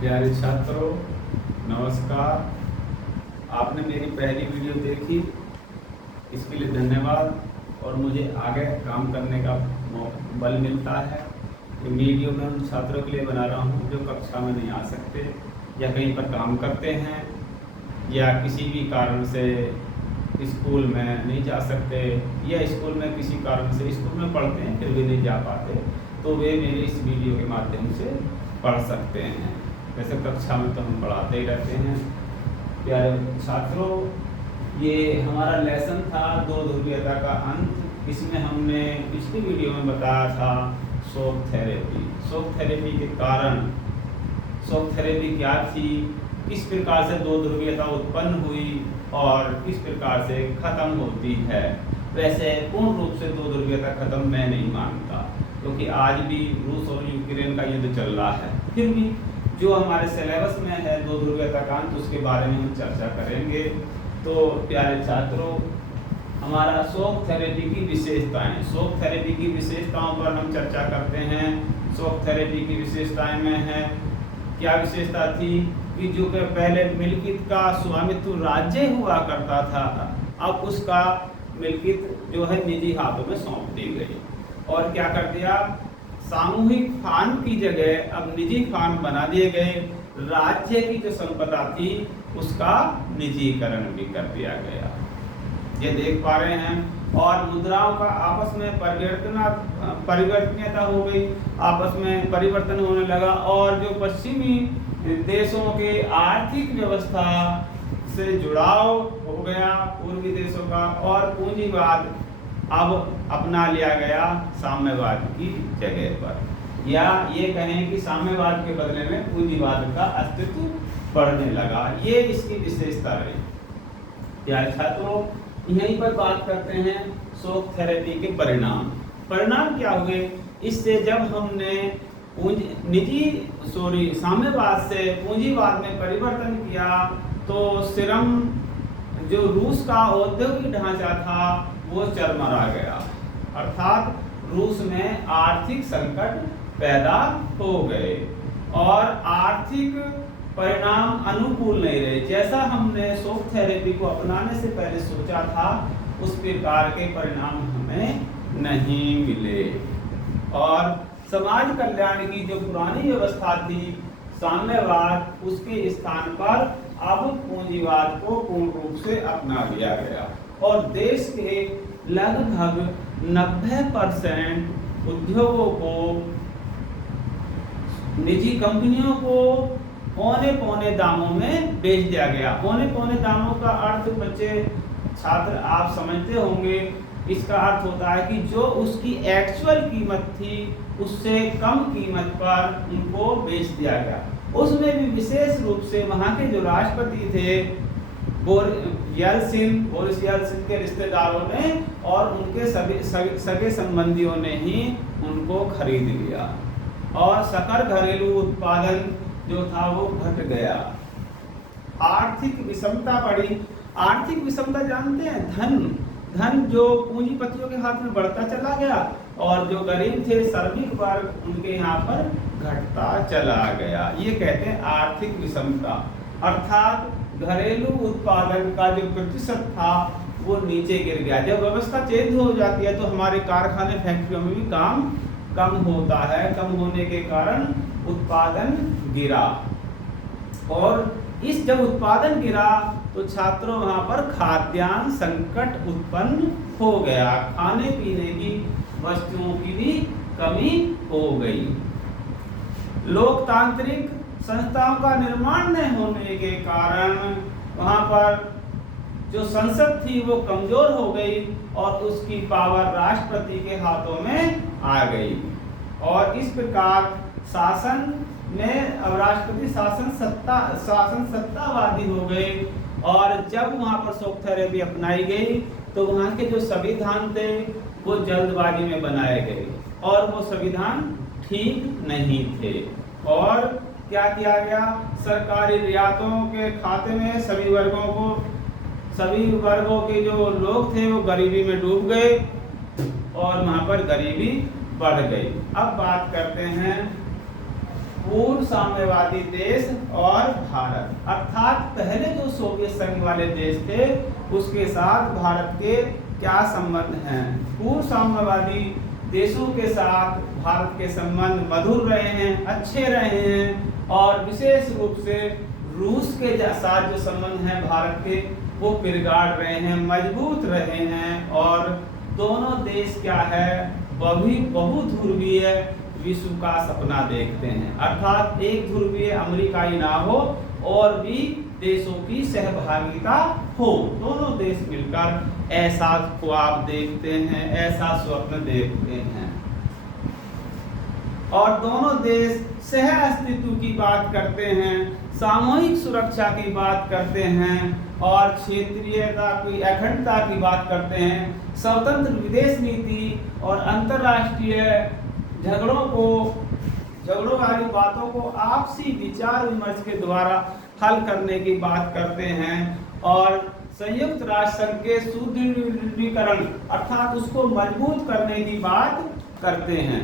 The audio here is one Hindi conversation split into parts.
प्यारे छात्रों, नमस्कार। आपने मेरी पहली वीडियो देखी, इसके लिए धन्यवाद। और मुझे आगे काम करने का बल मिलता है। ये वीडियो मैं उन छात्रों के लिए बना रहा हूँ जो कक्षा में नहीं आ सकते या कहीं पर काम करते हैं या किसी भी कारण से स्कूल में नहीं जा सकते या स्कूल में किसी कारण से स्कूल में पढ़ते हैं फिर भी नहीं जा पाते, तो वे मेरे इस वीडियो के माध्यम से पढ़ सकते हैं। वैसे कक्षा में तो हम पढ़ाते ही रहते हैं। प्यारे छात्रों, ये हमारा लेसन था दो ध्रुवीयता का अंत। इसमें हमने पिछली वीडियो में बताया था शॉक थेरेपी। शॉक थेरेपी के कारण, शॉक थेरेपी क्या थी, किस प्रकार से दो ध्रुवीयता उत्पन्न हुई और किस प्रकार से खत्म होती है। वैसे पूर्ण रूप से दो ध्रुवीयता खत्म मैं नहीं मानता, क्योंकि आज भी रूस और यूक्रेन का युद्ध चल रहा है। फिर भी जो हमारे सिलेबस में है दो ध्रुवीयता का अंत, उसके बारे में हम चर्चा करेंगे। तो प्यारे छात्रों, हमारा शॉक थेरेपी की विशेषताएं, शॉक थेरेपी की विशेषताओं पर हम चर्चा करते हैं। शॉक थेरेपी की विशेषताएं में है, क्या विशेषता थी कि जो कि पहले मिल्कियत का स्वामित्व राज्य हुआ करता था, अब उसका मिल्कियत जो है निजी हाथों में सौंप दी गई। और क्या कर दिया, सामूहिक फान की जगह अब निजी फान बना दिए गए। राज्य की जो संपदा थी उसका निजीकरण भी कर दिया गया, ये देख पा रहे हैं। और मुद्राओं का आपस में परिवर्तनीयता हो गई, आपस में परिवर्तन होने लगा। और जो पश्चिमी देशों के आर्थिक व्यवस्था से जुड़ाव हो गया पूर्वी देशों का, और पूंजीवाद अब अपना लिया गया साम्यवाद की जगह पर, या ये कहें कि साम्यवाद के बदले में पूंजीवाद का अस्तित्व बढ़ने लगा। ये इसकी विशेषता रही। प्यारे छात्रों, यहीं पर बात करते हैं शॉक थेरेपी के परिणाम। परिणाम क्या हुए इससे, जब हमने साम्यवाद से पूंजीवाद में परिवर्तन किया, तो श्रम जो रूस का औद्योगिक ढांचा था वो चरमरा गया। अर्थात रूस में आर्थिक संकट पैदा हो गए और आर्थिक परिणाम अनुकूल नहीं रहे। जैसा हमने शॉक थेरेपी को अपनाने से पहले सोचा था, उस प्रकार के परिणाम हमें नहीं मिले। और समाज कल्याण की जो पुरानी व्यवस्था थी साम्यवाद, उसके स्थान पर अब पूंजीवाद को पूर्ण रूप से अपना लिया गया। और देश के लगभग 90% उद्योगों को, निजी कंपनियों को पौने पौने दामों में बेच दिया गया। पौने पौने दामों का अर्थ बच्चे छात्र आप समझते होंगे। इसका अर्थ होता है कि जो उसकी एक्चुअल कीमत थी उससे कम कीमत पर उनको बेच दिया गया। उसमें भी विशेष रूप से वहाँ के जो राष्ट्रपति थे बोरिस येल्सिन के रिश्तेदारों ने और उनके सगे संबंधियों ने ही उनको खरीद लिया, और सकल घरेलू उत्पादन जो था वो घट गया। आर्थिक विषमता बढ़ी। आर्थिक विषमता जानते हैं, धन जो पूंजीपतियों के हाथ में बढ़ता चला गया और जो गरीब थे श्रमिक वर्ग, उनके यहाँ पर घटता चला गया। ये कहते हैं आर्थिक विषमता। अर्थात घरेलू उत्पादन का जो प्रतिशत था वो नीचे गिर गया। जब व्यवस्था चेंज हो जाती है तो हमारे कारखाने फैक्ट्रियों में भी काम कम होता है। कम होने के कारण उत्पादन गिरा, और जब उत्पादन गिरा तो छात्रों वहां पर खाद्यान्न संकट उत्पन्न हो गया। खाने पीने की वस्तुओं की भी कमी हो गई। लोकतांत्रिक संस्थाओं का निर्माण न होने के कारण वहां पर जो संसद थी वो कमजोर हो गई और उसकी पावर राष्ट्रपति के हाथों में आ गई। और इस प्रकार शासन में अब राष्ट्रपति शासन सत्तावादी हो गए। और जब वहां पर शॉक थेरेपी अपनाई गई तो वहां के जो संविधान थे वो जल्दबाजी में बनाए गए और वो संविधान ठीक नहीं थे। और क्या किया गया, सरकारी रियायतों के खाते में सभी वर्गों के जो लोग थे वो गरीबी में डूब गए और वहां पर गरीबी बढ़ गई। अब बात करते हैं पूर्व साम्यवादी देश और भारत, अर्थात पहले जो सोवियत संघ वाले देश थे उसके साथ भारत के क्या संबंध हैं। पूर्व साम्यवादी देशों के साथ भारत के संबंध मधुर रहे हैं, अच्छे रहे हैं, और विशेष रूप से रूस के साथ जो संबंध हैं भारत के वो पिरगाड़ रहे हैं, मजबूत रहे हैं। और दोनों देश क्या है, बहुध्रुवीय विश्व का सपना देखते हैं, अर्थात एक ध्रुवीय अमेरिका ही ना हो और भी देशों की सहभागिता हो, दोनों देश मिलकर ऐसा ख्वाब देखते हैं, ऐसा स्वप्न देखते हैं। और दोनों देश सह अस्तित्व की बात करते हैं, सामूहिक सुरक्षा की बात करते हैं और क्षेत्रीयता की अखंडता की बात करते हैं। स्वतंत्र विदेश नीति और अंतर्राष्ट्रीय झगड़ों वाली बातों को आपसी विचार विमर्श के द्वारा हल करने की बात करते हैं और संयुक्त राष्ट्र संघ के सुदृढ़ीकरण अर्थात उसको मजबूत करने की बात करते हैं।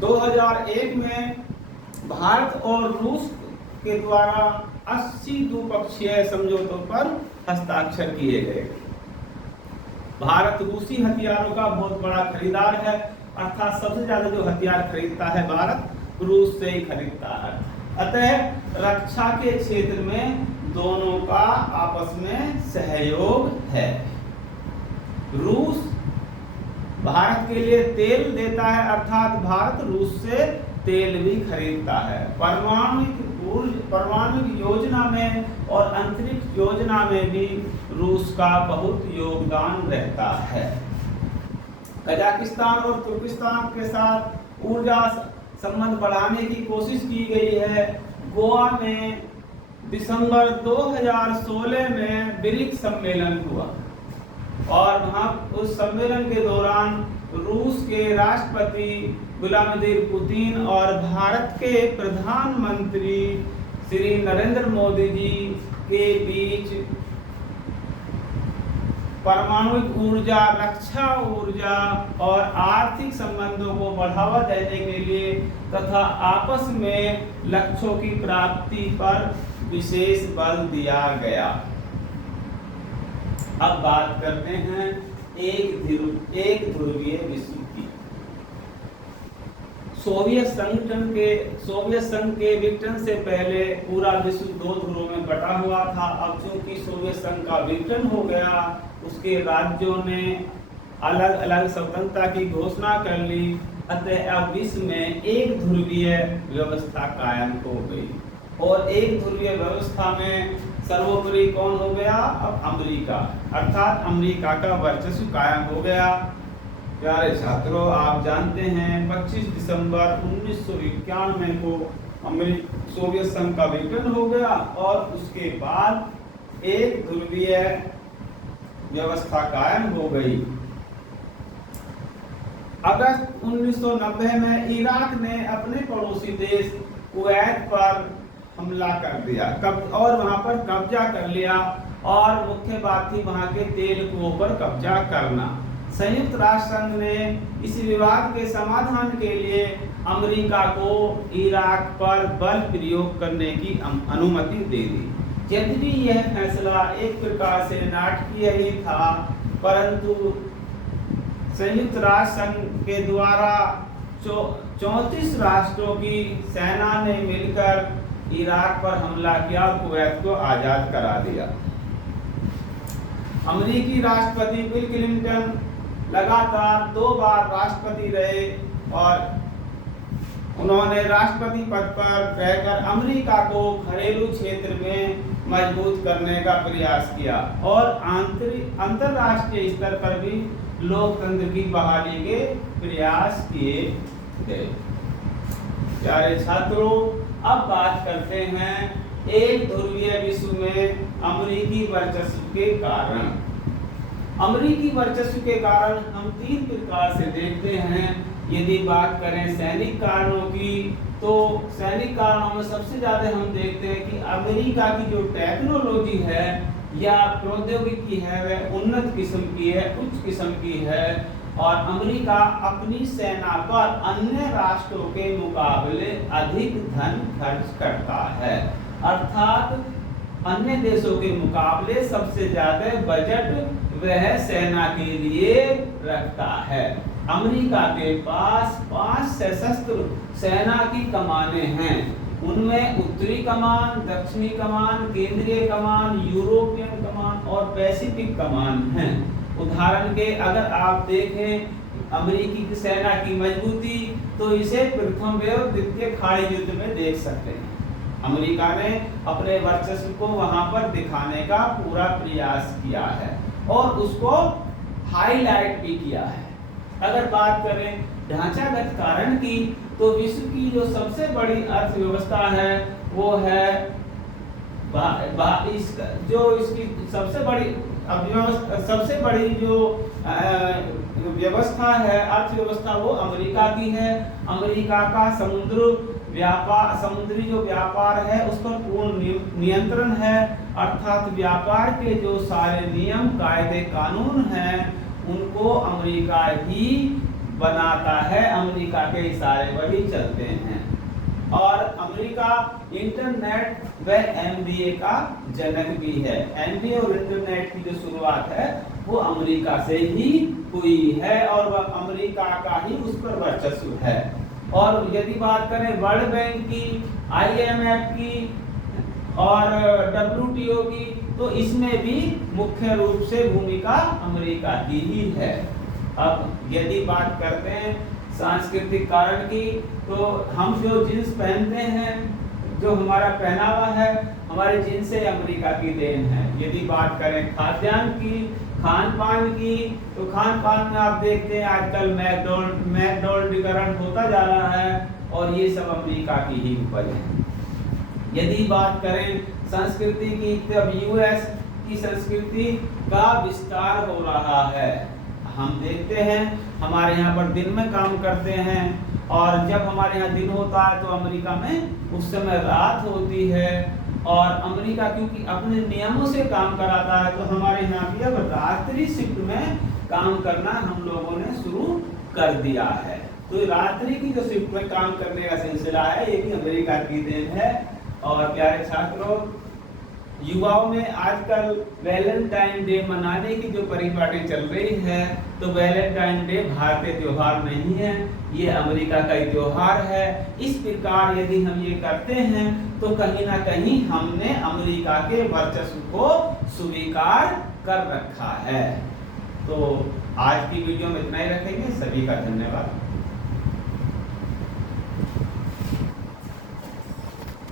दो 2001 में भारत और रूस के द्वारा 80 द्विपक्षीय समझौतों पर हस्ताक्षर किए गए। भारत रूसी हथियारों का बहुत बड़ा खरीदार है, अर्थात सबसे ज्यादा जो हथियार खरीदता है भारत रूस से ही खरीदता है। अतः रक्षा के क्षेत्र में दोनों का आपस में सहयोग है। रूस भारत के लिए तेल देता है, अर्थात भारत रूस से तेल भी खरीदता है। परमाणु योजना में और अंतरिक्ष योजना में भी रूस का बहुत योगदान रहता है। कजाकिस्तान और तुर्किस्तान के साथ ऊर्जा संबंध बढ़ाने की कोशिश की गई है। गोवा में दिसंबर 2016 में ब्रिक्स सम्मेलन हुआ और वहाँ उस सम्मेलन के दौरान रूस के राष्ट्रपति व्लादिमीर पुतिन और भारत के प्रधानमंत्री श्री नरेंद्र मोदी जी के बीच परमाणु ऊर्जा, रक्षा ऊर्जा और आर्थिक संबंधों को बढ़ावा देने के लिए तथा आपस में लक्ष्यों की प्राप्ति पर विशेष बल दिया गया। अब बात करते हैं एक ध्रुवीय विश्व की। सोवियत संघ के विघटन से पहले पूरा विश्व दो ध्रुवों में बटा हुआ था। अब चूंकि सोवियत संघ का विघटन हो गया, उसके राज्यों ने अलग अलग स्वतंत्रता की घोषणा कर ली, अतः अब विश्व में एक ध्रुवीय व्यवस्था कायम हो गई। और एक ध्रुवीय व्यवस्था में सर्वोपरि कौन हो गया? अब अमेरिका, अर्थात अमेरिका का वर्चस्व कायम हो गया। प्यारे छात्रों, आप जानते हैं 25 दिसंबर 1991 को सोवियत संघ का विघटन हो गया और उसके बाद एक ध्रुवीय व्यवस्था कायम हो गई। अगस्त 1990 में इराक ने अपने पड़ोसी देश कुवैत पर हमला कर दिया और वहां पर कब्जा कर लिया और मुख्य बात थी वहां के तेल कुओं पर कब्जा करना। संयुक्त राष्ट्र संघ ने इस विवाद के समाधान के लिए अमेरिका को इराक पर बल प्रयोग करने की अनुमति दे दी। यद्यपि यह फैसला एक प्रकार से नाटकीय ही था, परंतु संयुक्त राष्ट्र संघ के द्वारा 34 राष्ट्रों की सेना ने मिलकर इराक पर हमला किया और कुवैत को आजाद करा दिया। अमेरिकी राष्ट्रपति बिल क्लिंटन लगातार 2 बार राष्ट्रपति रहे और उन्होंने राष्ट्रपति पद पर रहकर अमेरिका को घरेलू क्षेत्र में मजबूत करने का प्रयास किया और अंतर्राष्ट्रीय स्तर पर भी लोकतंत्र की बहाली के प्रयास किए गए। प्यारे छात्रों, अब बात करते हैं एक ध्रुवीय विश्व में अमेरिकी वर्चस्व के कारण। अमेरिकी वर्चस्व के कारण हम 3 प्रकार से देखते हैं। यदि बात करें सैनिक कारणों की, तो सैनिक कारणों में सबसे ज्यादा हम देखते हैं कि अमेरिका की जो टेक्नोलॉजी है या प्रौद्योगिकी है वह उन्नत किस्म की है, उच्च किस्म की है, और अमेरिका अपनी सेना पर अन्य राष्ट्रों के मुकाबले अधिक धन खर्च करता है। अर्थात अन्य देशों के मुकाबले सबसे ज्यादा बजट वह सेना के लिए रखता है। अमेरिका के पास 5 सशस्त्र सेना की कमानें हैं। उनमें उत्तरी कमान, दक्षिणी कमान, केंद्रीय कमान, यूरोपियन कमान और पैसिफिक कमान हैं। उदाहरण के अगर आप देखें अमेरिकी की सेना की मजबूती, तो इसे प्रथम एवं द्वितीय खाड़ी युद्ध में देख सकते हैं। अमेरिका ने अपने वर्चस्व को वहां पर दिखाने का पूरा प्रयास किया है और उसको हाईलाइट भी किया है। अगर बात करें ढांचागत कारण की, तो विश्व की जो सबसे बड़ी अर्थव्यवस्था है वो है जो इसकी सबसे बड़ी जो व्यवस्था है, अर्थव्यवस्था, वो अमेरिका की है। अमेरिका का समुद्री जो व्यापार है उस पर पूर्ण नियंत्रण है। अर्थात व्यापार के जो सारे नियम, कायदे, कानून हैं उनको अमेरिका ही बनाता है, अमेरिका के इशारे पर ही चलते हैं। और अमेरिका इंटरनेट व एमबीए का जनक भी है। एमबीए और इंटरनेट की जो शुरुआत है वो अमेरिका से ही हुई है और वह अमेरिका का ही उस पर वर्चस्व है। और यदि बात करें वर्ल्ड बैंक की, आईएमएफ की और डब्ल्यूटीओ की, तो इसमें भी मुख्य रूप से भूमिका अमेरिका की ही है। अब यदि बात करते हैं सांस्कृतिक कारण की, तो हम जो जींस पहनते हैं, जो हमारा पहनावा है, हमारे जींस से अमेरिका की देन है। यदि बात करें खाद्यान्न की, खान पान की, तो खान पान में आप देखते हैं आजकल मैकडॉनल्डीकरण होता जा रहा है और ये सब अमेरिका की ही उपज है। यदि बात करें संस्कृति की, तब यूएस की संस्कृति का विस्तार हो रहा है। हम देखते हैं हमारे यहाँ पर दिन में काम करते हैं और जब हमारे यहाँ दिन होता है तो अमेरिका में उस समय रात होती है। और अमेरिका क्योंकि अपने नियमों से काम कराता है, तो हमारे यहाँ भी अब रात्रि शिफ्ट में काम करना हम लोगों ने शुरू कर दिया है। तो रात्रि की जो शिफ्ट में काम करने का सिलसिला है ये भी अमेरिका की देन है। और प्यारे छात्रों, युवाओं में आजकल वैलेंटाइन डे मनाने की जो परिपाटी चल रही है, तो वैलेंटाइन डे भारतीय त्योहार नहीं है, ये अमेरिका का ही त्योहार है। इस प्रकार यदि हम ये करते हैं तो कहीं ना कहीं हमने अमेरिका के वर्चस्व को स्वीकार कर रखा है। तो आज की वीडियो में इतना ही रखेंगे। सभी का धन्यवाद।